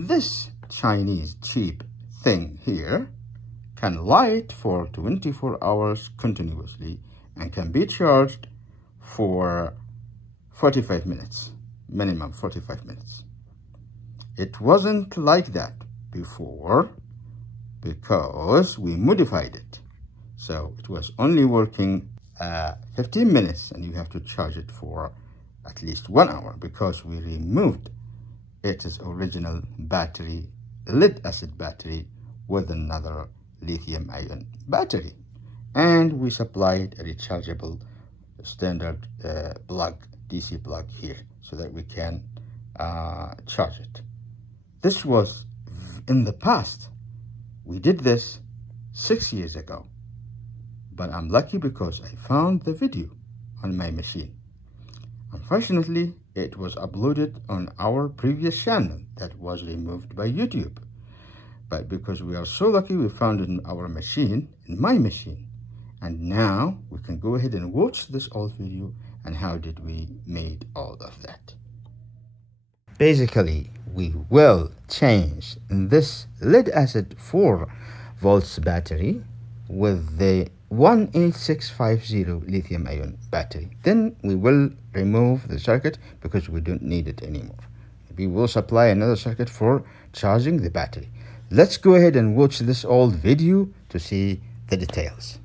This Chinese cheap thing here can light for 24 hours continuously and can be charged for 45 minutes, minimum 45 minutes. It wasn't like that before because we modified it. So it was only working 15 minutes and you have to charge it for at least 1 hour because we removed its original battery, lead acid battery, with another lithium ion battery, and we supplied a rechargeable standard plug, DC plug here, so that we can charge it. This was in the past. We did this 6 years ago, but I'm lucky because I found the video on my machine. Unfortunately, it was uploaded on our previous channel that was removed by YouTube. But because we are so lucky, we found it in our machine, in my machine. And now we can go ahead and watch this old video and how did we made all of that. Basically, we will change this lead acid 4 volts battery with the 18650 lithium ion battery. Then we will remove the circuit because we don't need it anymore. Maybe we'll supply another circuit for charging the battery. Let's go ahead and watch this old video to see the details.